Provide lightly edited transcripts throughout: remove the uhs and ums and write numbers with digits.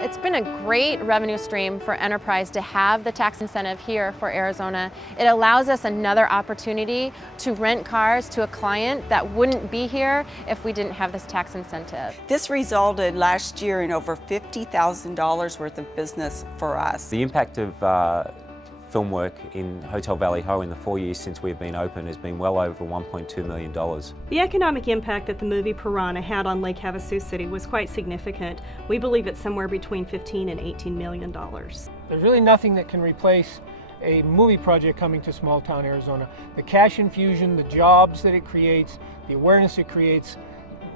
It's been a great revenue stream for Enterprise to have the tax incentive here for Arizona. It allows us another opportunity to rent cars to a client that wouldn't be here if we didn't have this tax incentive. This resulted last year in over $50,000 worth of business for us. The impact of film work in Hotel Valley Ho in the 4 years since we've been open has been well over $1.2 million. The economic impact that the movie Piranha had on Lake Havasu City was quite significant. We believe it's somewhere between $15 and $18 million. There's really nothing that can replace a movie project coming to small town Arizona. The cash infusion, the jobs that it creates, the awareness it creates,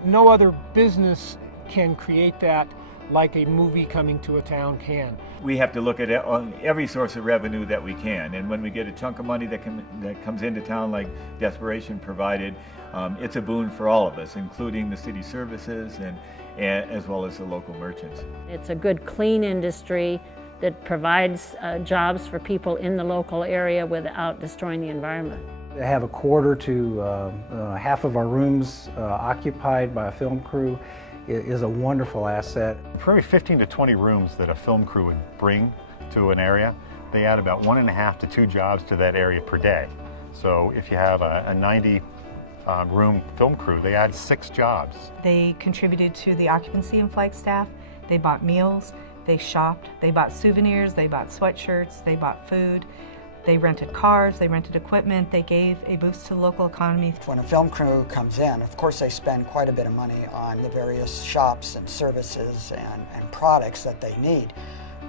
no other business can create that like a movie coming to a town can. We have to look at it on every source of revenue that we can, and when we get a chunk of money that comes into town like Desperation provided, it's a boon for all of us, including the city services and as well as the local merchants. It's a good, clean industry that provides jobs for people in the local area without destroying the environment. To have a quarter to half of our rooms occupied by a film crew is a wonderful asset. For every 15 to 20 rooms that a film crew would bring to an area, they add about 1.5 to 2 jobs to that area per day. So if you have a 90 room film crew, they add 6 jobs. They contributed to the occupancy and flight staff. They bought meals, they shopped, they bought souvenirs, they bought sweatshirts, they bought food. They rented cars, they rented equipment, they gave a boost to the local economy. When a film crew comes in, of course they spend quite a bit of money on the various shops and services and products that they need.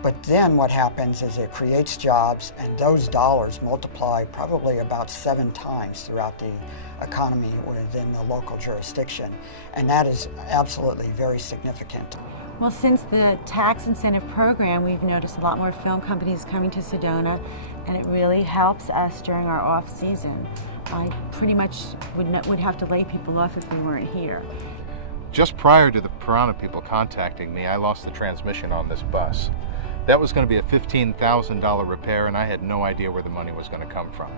But then what happens is it creates jobs, and those dollars multiply probably about 7 times throughout the economy within the local jurisdiction. And that is absolutely very significant. Well, since the tax incentive program, we've noticed a lot more film companies coming to Sedona, and it really helps us during our off season. I pretty much would have to lay people off if we weren't here. Just prior to the Piranha people contacting me, I lost the transmission on this bus. That was going to be a $15,000 repair, and I had no idea where the money was going to come from.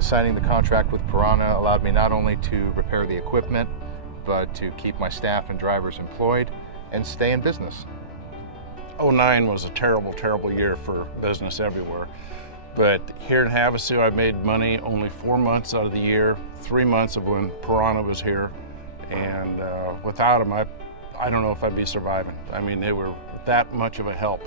Signing the contract with Piranha allowed me not only to repair the equipment, but to keep my staff and drivers employed and stay in business. '09 was a terrible, terrible year for business everywhere. But here in Havasu, I made money only 4 months out of the year, 3 months of when Piranha was here. And without them, I don't know if I'd be surviving. I mean, they were that much of a help.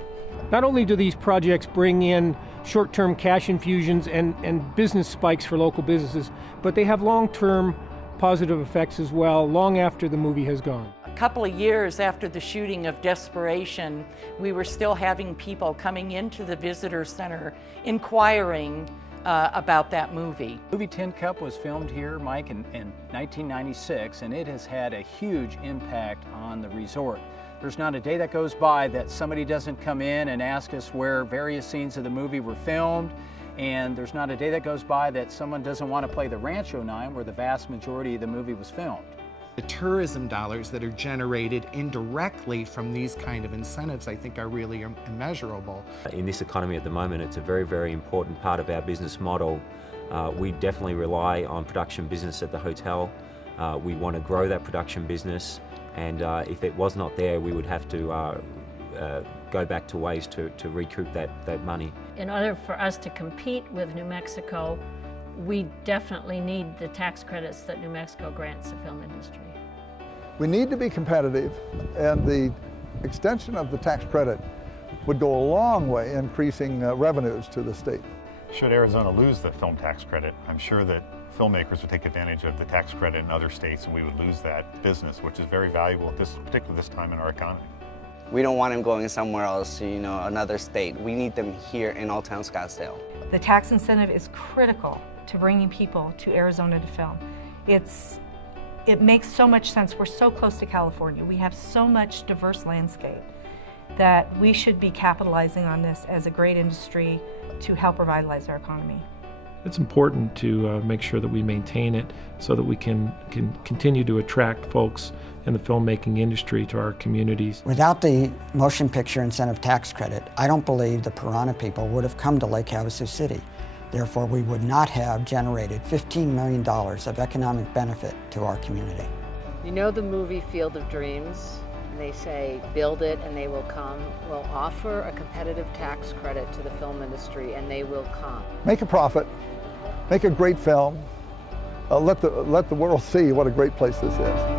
Not only do these projects bring in short-term cash infusions and business spikes for local businesses, but they have long-term positive effects as well, long after the movie has gone. A couple of years after the shooting of Desperation, we were still having people coming into the visitor center inquiring about that movie. Movie Tin Cup was filmed here, Mike, in 1996, and it has had a huge impact on the resort. There's not a day that goes by that somebody doesn't come in and ask us where various scenes of the movie were filmed, and there's not a day that goes by that someone doesn't want to play the Rancho 9 where the vast majority of the movie was filmed. The tourism dollars that are generated indirectly from these kind of incentives, I think, are really immeasurable. In this economy at the moment, it's a very, very important part of our business model. We definitely rely on production business at the hotel. We want to grow that production business, and if it was not there, we would have to go back to ways to recoup that money. In order for us to compete with New Mexico, we definitely need the tax credits that New Mexico grants the film industry. We need to be competitive, and the extension of the tax credit would go a long way increasing revenues to the state. Should Arizona lose the film tax credit, I'm sure that filmmakers would take advantage of the tax credit in other states, and we would lose that business, which is very valuable at particularly this time in our economy. We don't want them going somewhere else, another state. We need them here in Old Town Scottsdale. The tax incentive is critical to bringing people to Arizona to film. It makes so much sense. We're so close to California. We have so much diverse landscape that we should be capitalizing on this as a great industry to help revitalize our economy. It's important to make sure that we maintain it so that we can continue to attract folks in the filmmaking industry to our communities. Without the motion picture incentive tax credit, I don't believe the Piranha people would have come to Lake Havasu City. Therefore, we would not have generated $15 million of economic benefit to our community. You know the movie Field of Dreams? and they say build it and they will come, well, offer a competitive tax credit to the film industry and they will come. Make a profit, make a great film, let the world see what a great place this is.